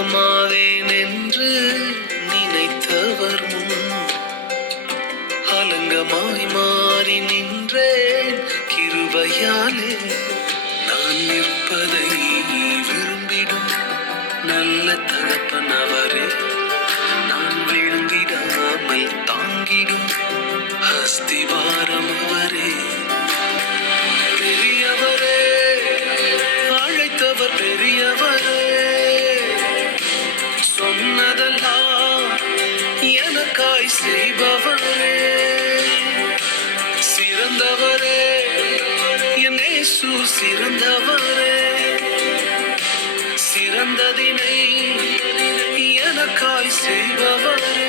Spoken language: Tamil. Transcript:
அலங்கமாவேன் என்று நினைத்தவர் முன் அலங்கமாய் மாறி நின்றேன் கிருபையாலே. நான் நிற்பதை விரும்பிடும் நல்ல தகப்பன் அவரே, நான் விழுந்திடாமல் தாங்கிடும் அஸ்திவாரம் அவரே. பெரியவரே, அழைத்தவர் பெரியவரே, சொன்னதெல்லாம் எனக்காய் செய்பவரே. சிறந்தவரே, என் இயேசு சிறந்தவரே, சிறந்ததினை எனக்காய் செய்பவரே.